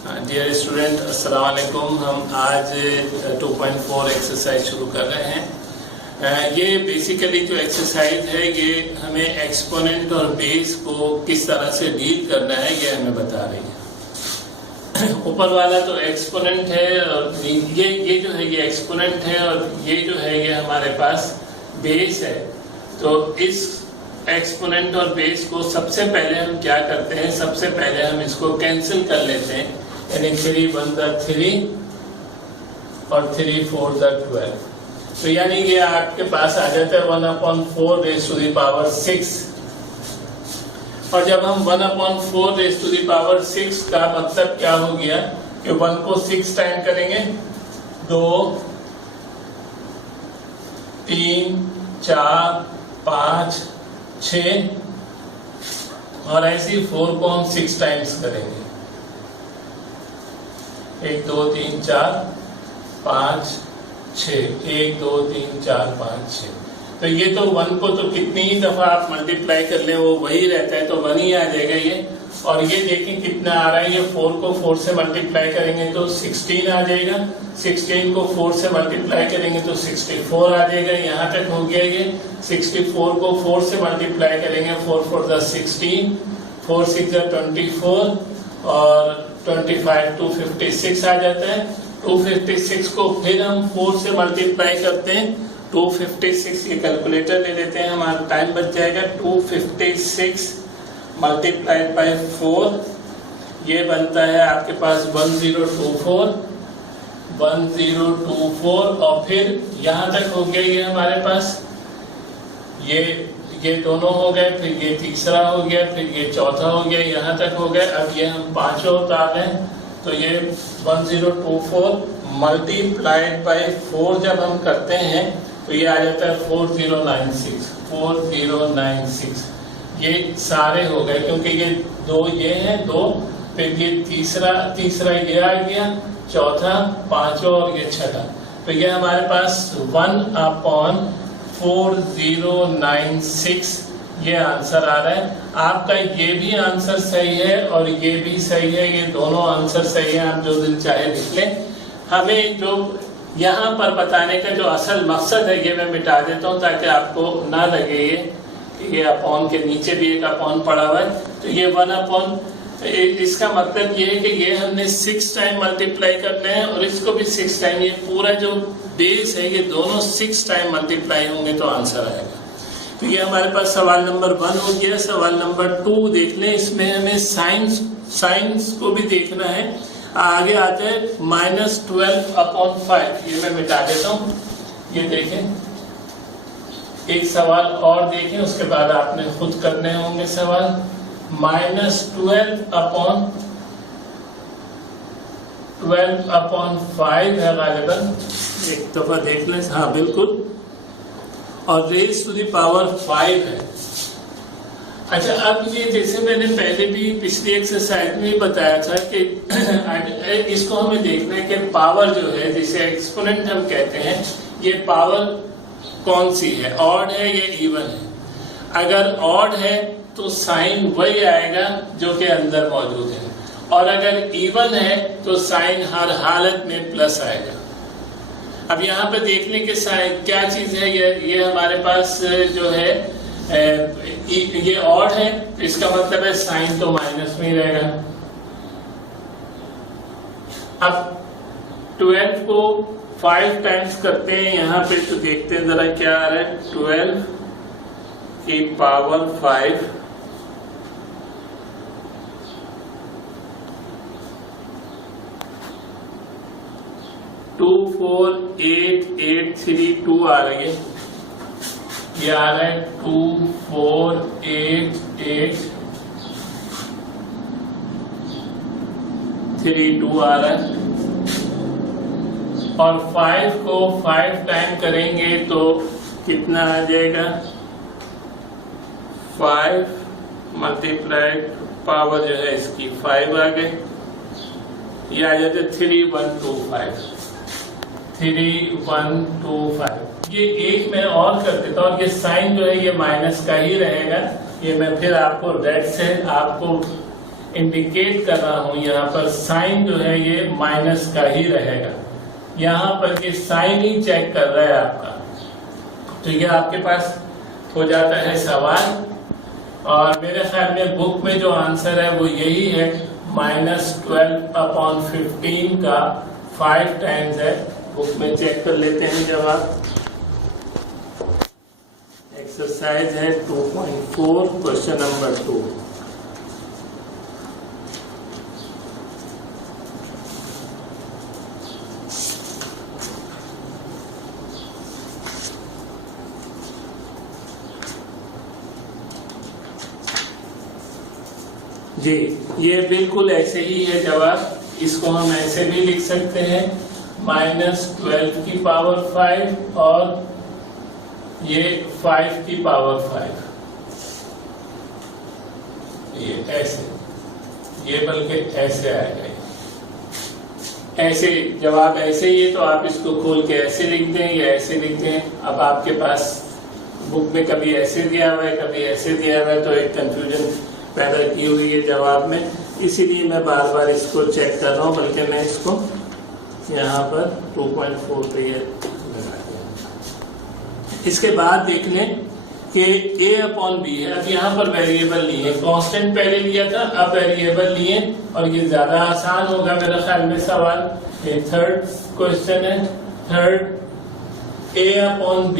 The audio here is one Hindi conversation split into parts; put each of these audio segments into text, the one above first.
डियर स्टूडेंट, अस्सलाम वालेकुम। हम आज 2.4 एक्सरसाइज शुरू कर रहे हैं। ये बेसिकली जो एक्सरसाइज है ये हमें एक्सपोनेंट और बेस को किस तरह से डील करना है ये हमें बता रही है। ऊपर वाला तो एक्सपोनेंट है और ये जो है ये एक्सपोनेंट है और ये जो है ये हमारे पास बेस है। तो इस एक्सपोनेंट और बेस को सबसे पहले हम क्या करते हैं, सबसे पहले हम इसको कैंसिल कर लेते हैं, यानी 3 1 3 और 3 4 12। तो यानी ये आपके पास आ जाता है 1/4 रेज़ टू द पावर 6। और जब हम 1/4 रेज़ टू द पावर 6 का मतलब क्या हो गया कि 1 को 6 टाइम करेंगे, 2 3 4 5 6 और ऐसी 4 को हम 6 टाइम्स करेंगे, 1 2 3 4 5 6, 1 2 3 4 5 6। तो ये तो 1 को तो कितनी ही दफा आप मल्टीप्लाई कर ले वो वही रहता है, तो 1 ही आ जाएगा ये। और ये देखिए कितना आ रहा है, ये 4 को 4 से मल्टीप्लाई करेंगे तो 16 आ जाएगा, 16 को 4 से मल्टीप्लाई करेंगे तो 64 आ जाएगा। यहाँ तक हो गया ये। 64 को 4 से मल्टीप्लाई करेंगे, 4 4 16, 4 6 24 और 25 256 आ जाता है। 256 को फिर हम 4 से मल्टीप्लाई करते हैं, 256 ये कैलकुलेटर ले लेते हैं, हमारा टाइम बच जाएगा। 256 मल्टीप्लाइड बाय 4 ये बनता है आपके पास 1024 और फिर यहाँ तक हो गया ये हमारे पास, ये दोनों हो गए, फिर ये तीसरा हो गया, फिर ये चौथा हो गया, यहाँ तक हो गया। अब ये हम पांचों उतार लें तो ये 1024 मल्टीप्लाइड बाय 4 जब हम करते हैं तो ये आ जाता है 4096। ये सारे हो गए क्योंकि ये दो ये हैं, दो फिर ये तीसरा ये आ गया, चौथा, पांचवा और ये छठा। तो ये हमारे पास 1/4096 ये आंसर आ रहा है। आपका ये भी आंसर सही है और ये भी सही है, ये दोनों आंसर सही है, आप जो दिल चाहे लिख लें। हमें जो यहाँ पर बताने का जो असल मकसद है ये मैं मिटा देता हूँ ताकि आपको ना लगे ये अपॉन के नीचे भी एक अपॉन पड़ा हुआ है। तो ये 1/, इसका मतलब ये है कि ये हमने 6 टाइम मल्टीप्लाई करना है और इसको भी 6 टाइम, ये पूरा जो बेस है ये दोनों 6 टाइम मल्टीप्लाई होंगे तो आंसर आएगा। तो ये हमारे पास सवाल नंबर 1 हो गया। सवाल नंबर 2 देख लें, इसमें हमें साइंस को भी देखना है। आगे आते हैं -12/5, ये मैं मिटा देता हूँ। ये देखें, एक सवाल और देखें, उसके बाद आपने खुद करने होंगे सवाल। -12/5 है गालिबन, एक दफा देख लें। हाँ बिल्कुल, और रेज़ टू द पावर 5 है। अच्छा, अब ये जैसे मैंने पहले भी पिछली एक्सरसाइज में बताया था कि इसको हमें देखना है कि पावर जो है जिसे एक्सपोनेंट हम कहते हैं, ये पावर कौन सी है, ऑड है या इवन है। अगर ऑड है तो साइन वही आएगा जो कि अंदर मौजूद है, और अगर इवन है तो साइन हर हालत में प्लस आएगा। अब यहाँ पे देखने के साइन क्या चीज है, ये हमारे पास जो है ये ऑड है, इसका मतलब है साइन तो माइनस में ही रहेगा। अब 12 को 5 टाइम्स करते हैं यहाँ पे, तो देखते हैं जरा क्या आ रहा है। 12 की पावर 5 24882 आ रही है। ये आ रहा है 24882 आ रहा है। और 5 को 5 टाइम करेंगे तो कितना आ जाएगा, 5 मल्टीप्लाइड पावर जो है इसकी 5 आ गए, ये आ जाते 3125। ये एक मैं और कर देता हूँ, ये साइन जो है ये माइनस का ही रहेगा। ये मैं फिर आपको रेड से आपको इंडिकेट कर रहा हूं, यहाँ पर साइन जो है ये माइनस का ही रहेगा। यहाँ पर ये साइन ही चेक कर रहा है आपका। तो ये आपके पास हो जाता है सवाल, और मेरे ख्याल में बुक में जो आंसर है वो यही है, -12/15 का 5 टाइम्स है। बुक में चेक कर लेते हैं जवाब। एक्सरसाइज है 2.4 क्वेश्चन नंबर 2। जी, ये बिल्कुल ऐसे ही है जवाब। इसको हम ऐसे भी लिख सकते हैं, -12 की पावर 5 और ये 5 की पावर 5, ये ऐसे, ये बल्कि ऐसे आएगा। ऐसे जवाब ऐसे ही है, तो आप इसको खोल के ऐसे लिख दें या ऐसे लिख दें। अब आपके पास बुक में कभी ऐसे दिया हुआ है, कभी ऐसे दिया हुआ है, तो एक कंफ्यूजन पैदा की हुई है जवाब में, इसीलिए मैं बार बार इसको चेक कर रहा हूँ। बल्कि मैं इसको यहाँ पर 2.4 पे ये लगा दिया। इसके बाद देख लें कि a/b है। अब यहाँ पर वेरिएबल नहीं है, कांस्टेंट पहले लिया था, अब वेरिएबल लिए, और ये ज्यादा आसान होगा मेरे ख्याल में सवाल। ये थर्ड क्वेश्चन है, थर्ड a/b।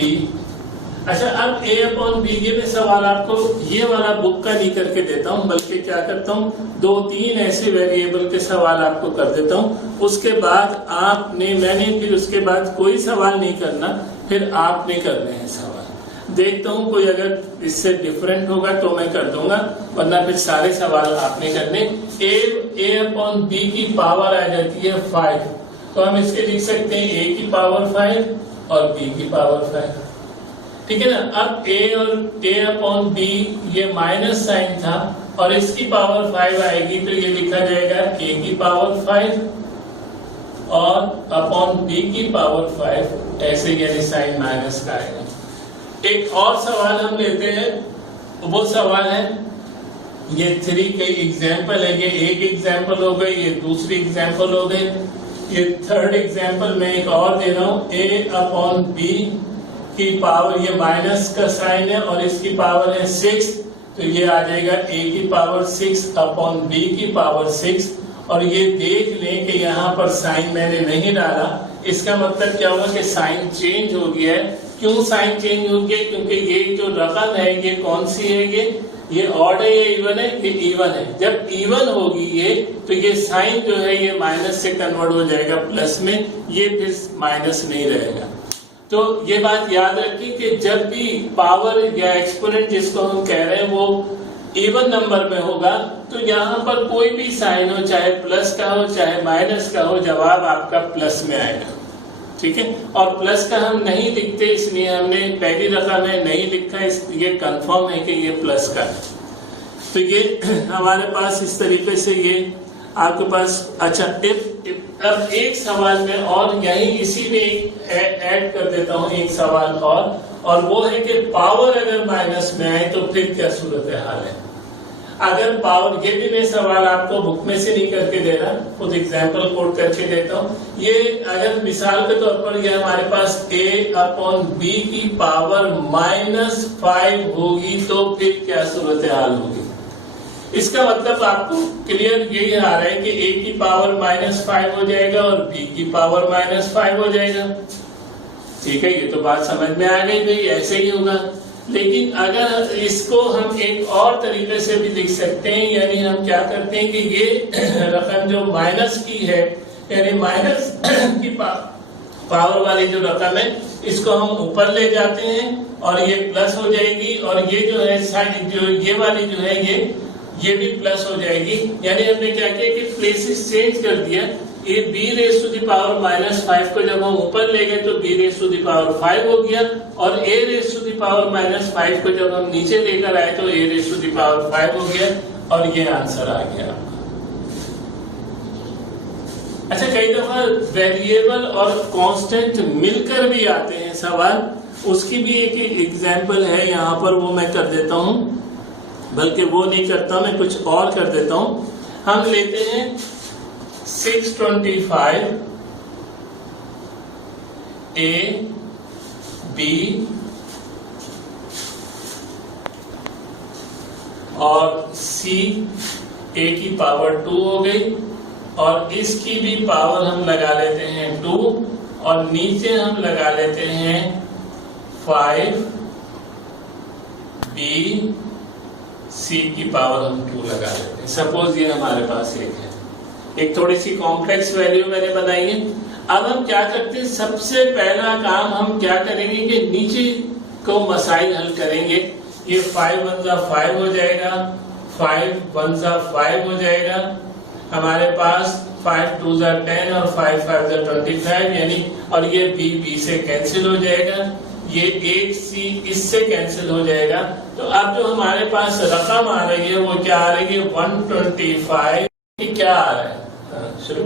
अच्छा, अब a/b ये मैं सवाल आपको ये वाला बुक का नहीं करके देता हूँ, बल्कि क्या करता हूँ, 2-3 ऐसे वेरिएबल के सवाल आपको कर देता हूँ। उसके बाद मैंने फिर उसके बाद कोई सवाल नहीं करना, फिर आपने करने हैं सवाल। देखता हूँ कोई अगर इससे डिफरेंट होगा तो मैं कर दूंगा, वरना फिर सारे सवाल आपने करने। a/b की पावर आ जाती है 5, तो हम इसके लिख सकते हैं a की पावर 5 और b की पावर 5, ठीक है ना। अब a/b ये माइनस साइन था, और इसकी पावर 5 आएगी, तो ये लिखा जाएगा a की पावर 5 और अपॉन b की पावर 5, ऐसे यानी साइन माइनस का आएगा। एक और सवाल हम लेते हैं, वो सवाल है, ये 3 कई एग्जाम्पल है। ये एक एग्जाम्पल हो गई, ये दूसरी एग्जाम्पल हो गई, ये थर्ड एग्जाम्पल में एक और दे रहा हूँ। a/b की पावर, ये माइनस का साइन है और इसकी पावर है 6, तो ये आ जाएगा a की पावर 6 अपॉन b की पावर 6। और ये देख लें कि यहाँ पर साइन मैंने नहीं डाला, इसका मतलब क्या होगा कि साइन चेंज हो गया है। क्यों साइन चेंज हो गया? क्योंकि ये जो रकम है ये कौन सी है, ये ऑड है या इवन है? ये इवन है। जब इवन होगी ये, तो ये साइन जो है ये माइनस से कन्वर्ट हो जाएगा प्लस में, ये फिर माइनस नहीं रहेगा। तो ये बात याद रखिए कि जब भी पावर या एक्सपोनेंट जिसको हम कह रहे हैं वो इवन नंबर में होगा, तो यहाँ पर कोई भी साइन हो, चाहे प्लस का हो चाहे माइनस का हो, जवाब आपका प्लस में आएगा, ठीक है। और प्लस का हम नहीं लिखते, इसलिए हमने पहली रकम है नहीं लिखा, ये कंफर्म है कि ये प्लस का है। तो ये हमारे पास इस तरीके से ये आपके पास। अच्छा, अब एक सवाल में और यही इसी में ऐड कर देता हूँ एक सवाल और वो है कि पावर अगर माइनस में आए तो फिर क्या सूरत हाल है। अगर पावर, ये भी मैं सवाल आपको बुक में से नहीं करके दे रहा, खुद एग्जाम्पल कोड करके देता हूँ। ये अगर मिसाल के तौर पर ये हमारे पास a/b की पावर -5 होगी तो फिर क्या सूरत हाल होगी। इसका मतलब आपको क्लियर यही आ रहा है कि a की पावर -5 हो जाएगा और b की पावर -5 हो जाएगा, ठीक है। ये तो बात समझ में आ गई भाई, ऐसे ही होगा। लेकिन अगर इसको हम एक और तरीके से भी लिख सकते हैं, यानी हम क्या करते हैं कि ये रकम जो माइनस की है, यानी माइनस की पावर वाली जो रकम है, इसको हम ऊपर ले जाते हैं और ये प्लस हो जाएगी, और ये जो है साइन, जो ये वाली जो है ये भी प्लस हो जाएगी। यानी हमने क्या किया कि प्लेसेस चेंज कर दिया। ये b⁻⁻5 को जब हम ऊपर ले गए तो b⁻5 हो गया, और a⁻5 को जब हम नीचे लेकर आए तो a⁻5 हो गया, और ये आंसर आ गया। अच्छा, कई दफा वेरिएबल और कांस्टेंट मिलकर भी आते हैं सवाल, उसकी भी एक एग्जांपल है यहाँ पर, वो मैं कर देता हूँ। बल्कि वो नहीं करता, मैं कुछ और कर देता हूँ। हम लेते हैं 625 A B और C A की पावर 2 हो गई, और इसकी भी पावर हम लगा लेते हैं 2, और नीचे हम लगा लेते हैं 5 B C की पावर हम 2 लगा लेते हैं। सपोज ये हमारे पास एक है, एक थोड़ी सी कॉम्प्लेक्स वैल्यू मैंने बनाई है। अब हम क्या करते हैं, सबसे पहला काम हम क्या करेंगे कि नीचे को मसाइल हल करेंगे। ये 5 1 जा 5 हो जाएगा, 5 1 जा 5 हो जाएगा, हमारे पास 5 2 जा 10 और 5 5 जा 25, यानी, और ये b से कैंसिल हो जाएगा, ये 8c इससे कैंसिल हो जाएगा। तो अब जो हमारे पास रकम आ रही है वो क्या आ रही है, 125। क्या आ रहा है, शुरू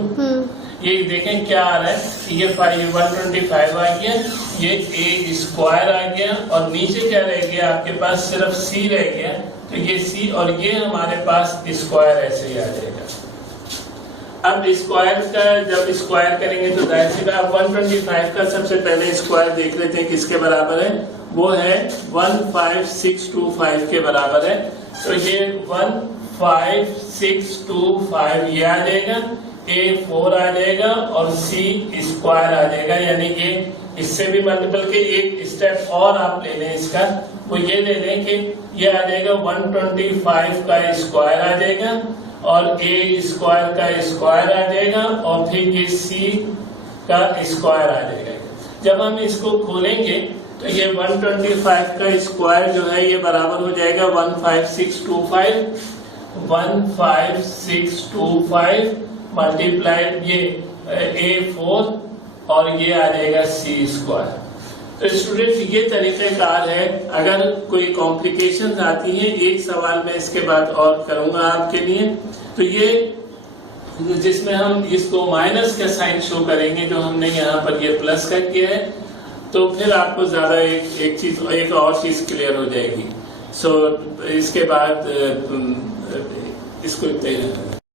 ये देखें क्या आ रहा है, ये 125 आ गया, ये a स्क्वायर आ गया, और नीचे क्या रह गया आपके पास, सिर्फ c रह गया। तो ये c और ये हमारे पास स्क्वायर ऐसे ही आ जाएगा। अब स्क्वायर का जब स्क्वायर करेंगे तो जाहिर सी बात, 125 का सबसे पहले स्क्वायर देख लेते हैं किसके बराबर है, वो है 15625 के बराबर है। तो ये 15625 ये आ जाएगा, A4 आ जाएगा और C स्क्वायर आ जाएगा, यानी कि इससे भी मल्टीपल के एक स्टेप और आप ले लें इसका, वो ये ले लें कि ये आ जाएगा 125 का स्क्वायर आ जाएगा, और A स्क्वायर का स्क्वायर आ जाएगा, और फिर ये C का स्क्वायर आ जाएगा। जब हम इसको खोलेंगे तो ये 125 का स्क्वायर जो है ये बराबर हो जाएगा 15625, 15625 मल्टीप्लाइड ये A4 और ये आ जाएगा C स्क्वायर। तो स्टूडेंट ये तरीक़ेकार है। अगर कोई कॉम्प्लिकेशंस आती हैं, एक सवाल मैं इसके बाद और करूंगा आपके लिए, तो ये जिसमें हम इसको माइनस का साइन शो करेंगे, जो हमने यहाँ पर ये प्लस कर किया है, तो फिर आपको ज्यादा एक और चीज क्लियर हो जाएगी। सो इसके बाद इसको